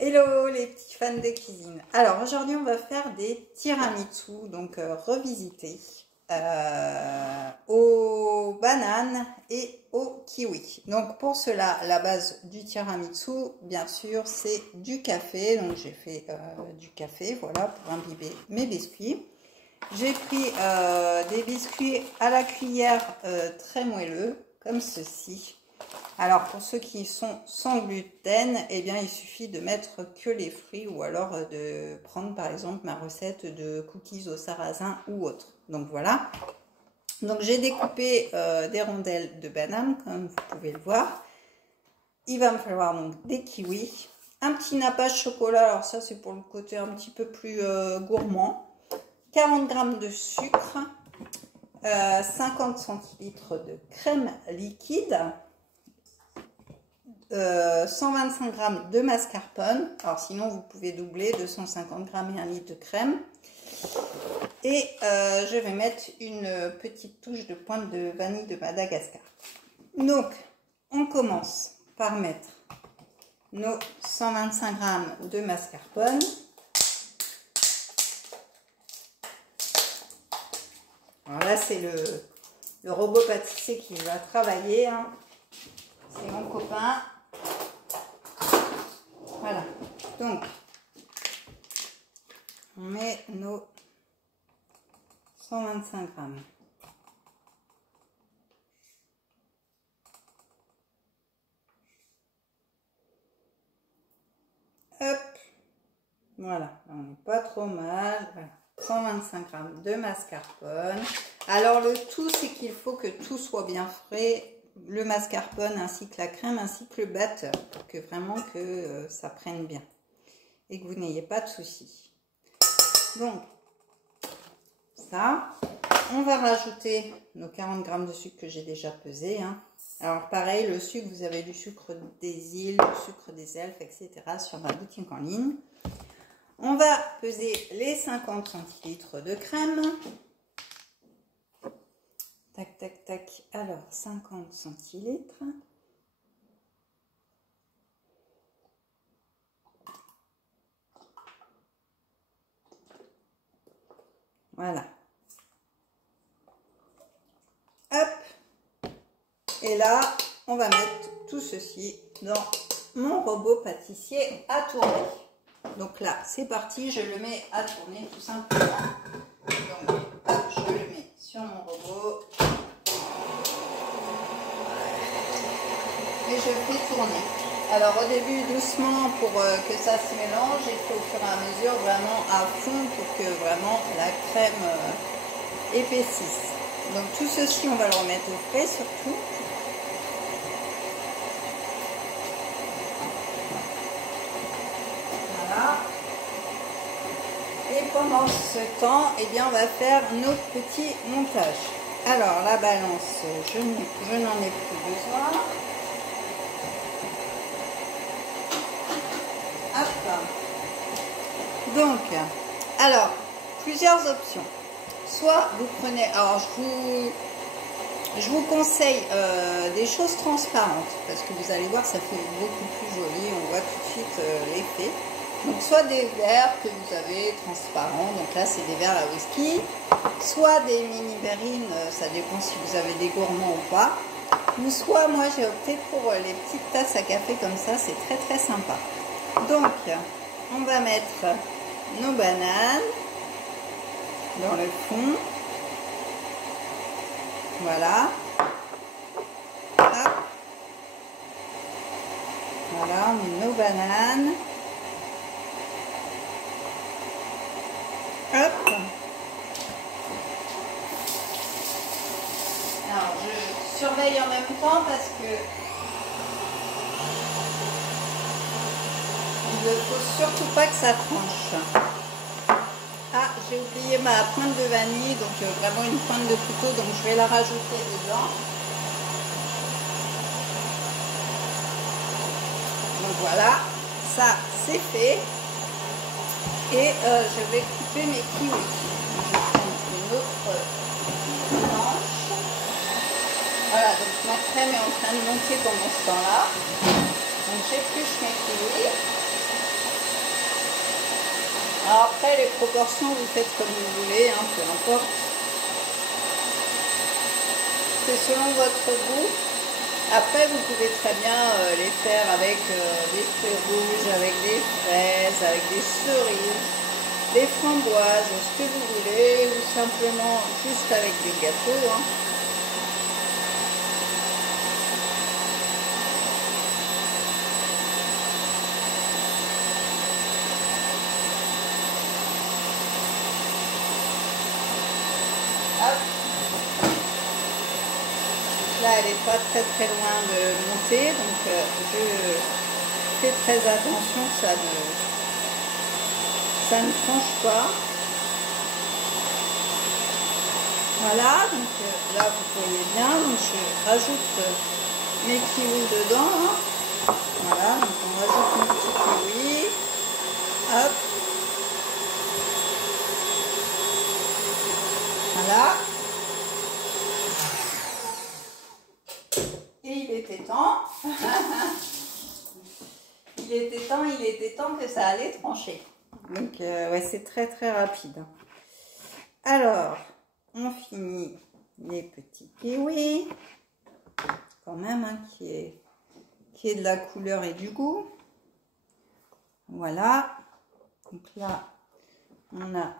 Hello les petits fans de cuisine. Alors aujourd'hui on va faire des tiramisu, donc revisités aux bananes et aux kiwis. Donc pour cela, la base du tiramisu, bien sûr, c'est du café. Donc j'ai fait du café, voilà, pour imbiber mes biscuits. J'ai pris des biscuits à la cuillère très moelleux, comme ceci. Alors pour ceux qui sont sans gluten, eh bien il suffit de mettre que les fruits ou alors de prendre par exemple ma recette de cookies au sarrasin ou autre. Donc voilà. Donc j'ai découpé des rondelles de banane comme vous pouvez le voir. Il va me falloir donc des kiwis, un petit nappage chocolat, alors ça c'est pour le côté un petit peu plus gourmand, 40 g de sucre, 50 centilitres de crème liquide, 125 g de mascarpone, alors sinon vous pouvez doubler, 250 g et 1 litre de crème, et je vais mettre une petite touche de pointe de vanille de Madagascar. Donc on commence par mettre nos 125 g de mascarpone. Alors là c'est le robot pâtissier qui va travailler, hein. C'est mon copain. Voilà, donc on met nos 125 g. Hop, voilà, on n'est pas trop mal. Voilà. 125 g de mascarpone. Alors le tout, c'est qu'il faut que tout soit bien frais, le mascarpone ainsi que la crème ainsi que le batteur, pour que vraiment que ça prenne bien et que vous n'ayez pas de soucis. Donc ça, on va rajouter nos 40 g de sucre que j'ai déjà pesé, hein. Alors pareil, le sucre, vous avez du sucre des îles, du sucre des elfes, etc. sur ma boutique en ligne. On va peser les 50 centilitres de crème. Tac, tac, tac. Alors, 50 centilitres. Voilà. Hop. Et là, on va mettre tout ceci dans mon robot pâtissier à tourner. Donc là, c'est parti. Je le mets à tourner tout simplement. Donc, hop, je le mets sur mon robot. Et je fais tourner. Alors au début doucement pour que ça se mélange et puis au fur et à mesure vraiment à fond pour que vraiment la crème épaississe. Donc tout ceci on va le remettre au frais surtout. Voilà. Et pendant ce temps, eh bien, on va faire nos petits montages. Alors la balance, je n'en ai plus besoin. Donc, alors, plusieurs options. Soit vous prenez, alors je vous conseille des choses transparentes, parce que vous allez voir, ça fait beaucoup plus joli, on voit tout de suite l'effet. Donc, soit des verres que vous avez transparents, donc là c'est des verres à whisky, soit des mini verrines, ça dépend si vous avez des gourmands ou pas, ou soit moi j'ai opté pour les petites tasses à café comme ça, c'est très très sympa. Donc, on va mettre nos bananes dans le fond. Voilà. Hop. Voilà, on met nos bananes. Hop. Alors, je surveille en même temps parce que il ne faut surtout pas que ça tranche. Ah, j'ai oublié ma pointe de vanille, donc vraiment une pointe de couteau, donc je vais la rajouter dedans. Donc voilà, ça c'est fait. Et je vais couper mes kiwis. Je vais prendre une autre planche. Voilà, donc ma crème est en train de monter pendant ce temps-là. Donc j'épluche mes kiwis. Alors après, les proportions, vous faites comme vous voulez, hein, peu importe. C'est selon votre goût. Après, vous pouvez très bien les faire avec des fruits rouges, avec des fraises, avec des cerises, des framboises, ce que vous voulez, ou simplement juste avec des gâteaux, hein. Hop. Là, elle n'est pas très loin de monter, donc je fais très attention, ça ne tranche pas. Voilà, donc là vous voyez bien, donc je rajoute mes kiwis dedans, hein. Voilà, donc on rajoute nos petits kiwis, hop, voilà. Et il était temps, il était temps que ça allait trancher. Donc ouais, c'est très rapide. Alors, on finit les petits kiwis, quand même, hein, qui est de la couleur et du goût. Voilà. Donc là, on a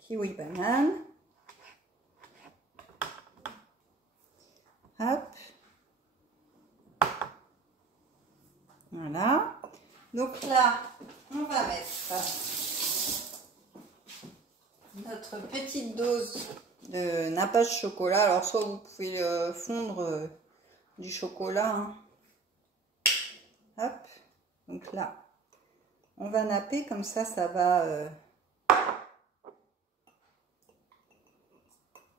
kiwi banane. Hop. Voilà. Donc là, on va mettre notre petite dose de nappage chocolat. Alors soit vous pouvez fondre du chocolat, hein. Hop, donc là on va napper comme ça, ça va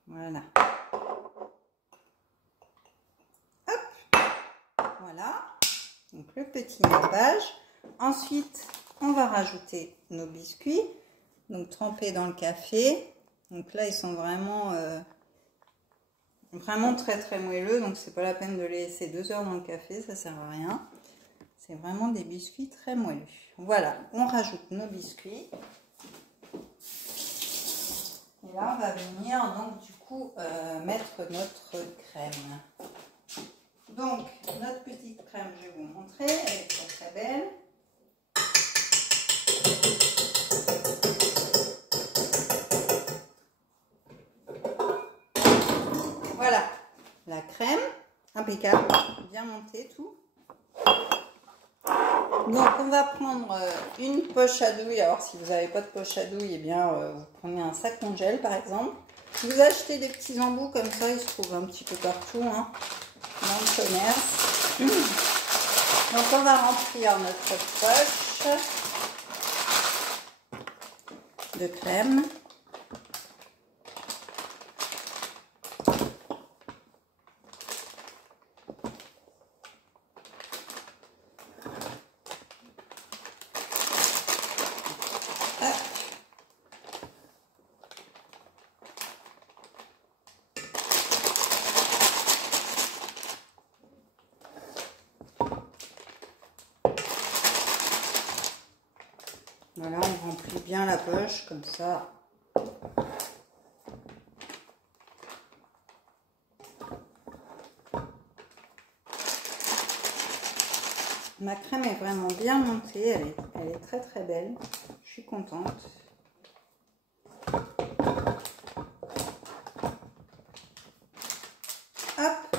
voilà, hop, voilà, donc le petit nappage. Ensuite on va rajouter nos biscuits, donc trempés dans le café. Donc là ils sont vraiment très moelleux, donc c'est pas la peine de les laisser 2 heures dans le café, ça sert à rien. C'est vraiment des biscuits très moelleux. Voilà, on rajoute nos biscuits. Et là, on va venir donc du coup mettre notre crème. Donc, notre petite crème, je vais vous montrer, elle est très belle. Voilà, la crème, impeccable, bien montée tout. Donc on va prendre une poche à douille. Alors si vous n'avez pas de poche à douille, eh bien vous prenez un sac congèle par exemple. Vous achetez des petits embouts comme ça, ils se trouvent un petit peu partout, hein, dans le commerce. Donc on va remplir notre poche de crème. Voilà, on remplit bien la poche comme ça. Ma crème est vraiment bien montée, elle est très belle. Je suis contente. Hop.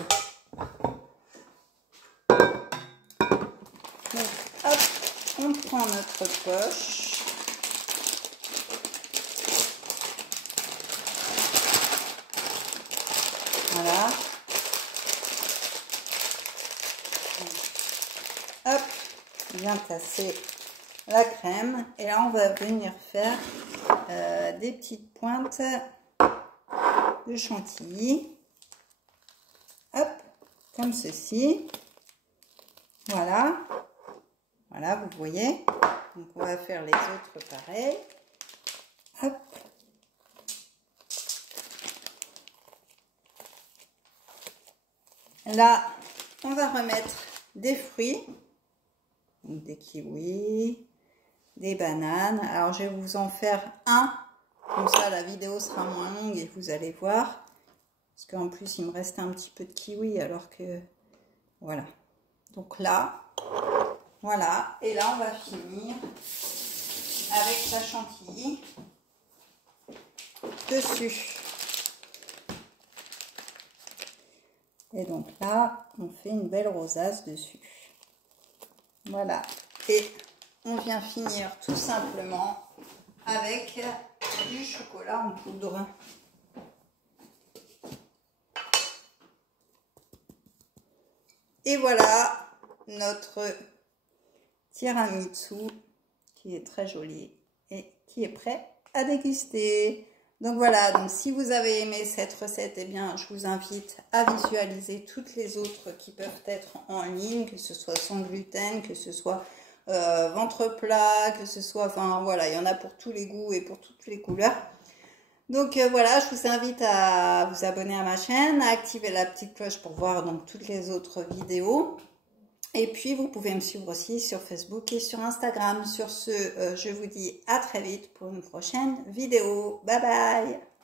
Donc, hop, on prend notre poche. Voilà. Hop, bien tasser la crème. Et là, on va venir faire des petites pointes de chantilly. Hop, comme ceci. Voilà. Voilà, vous voyez. Donc, on va faire les autres pareil. Hop. Là, on va remettre des fruits, donc des kiwis, des bananes. Alors je vais vous en faire un, comme ça la vidéo sera moins longue et vous allez voir. Parce qu'en plus il me reste un petit peu de kiwi alors que voilà. Donc là, voilà. Et là on va finir avec la chantilly dessus. Et donc là, on fait une belle rosace dessus. Voilà. Et on vient finir tout simplement avec du chocolat en poudre. Et voilà notre tiramisu qui est très joli et qui est prêt à déguster. Donc voilà, donc si vous avez aimé cette recette, eh bien je vous invite à visualiser toutes les autres qui peuvent être en ligne, que ce soit sans gluten, que ce soit ventre plat, que ce soit, enfin voilà, il y en a pour tous les goûts et pour toutes les couleurs. Donc voilà, je vous invite à vous abonner à ma chaîne, à activer la petite cloche pour voir donc toutes les autres vidéos. Et puis, vous pouvez me suivre aussi sur Facebook et sur Instagram. Sur ce, je vous dis à très vite pour une prochaine vidéo. Bye bye!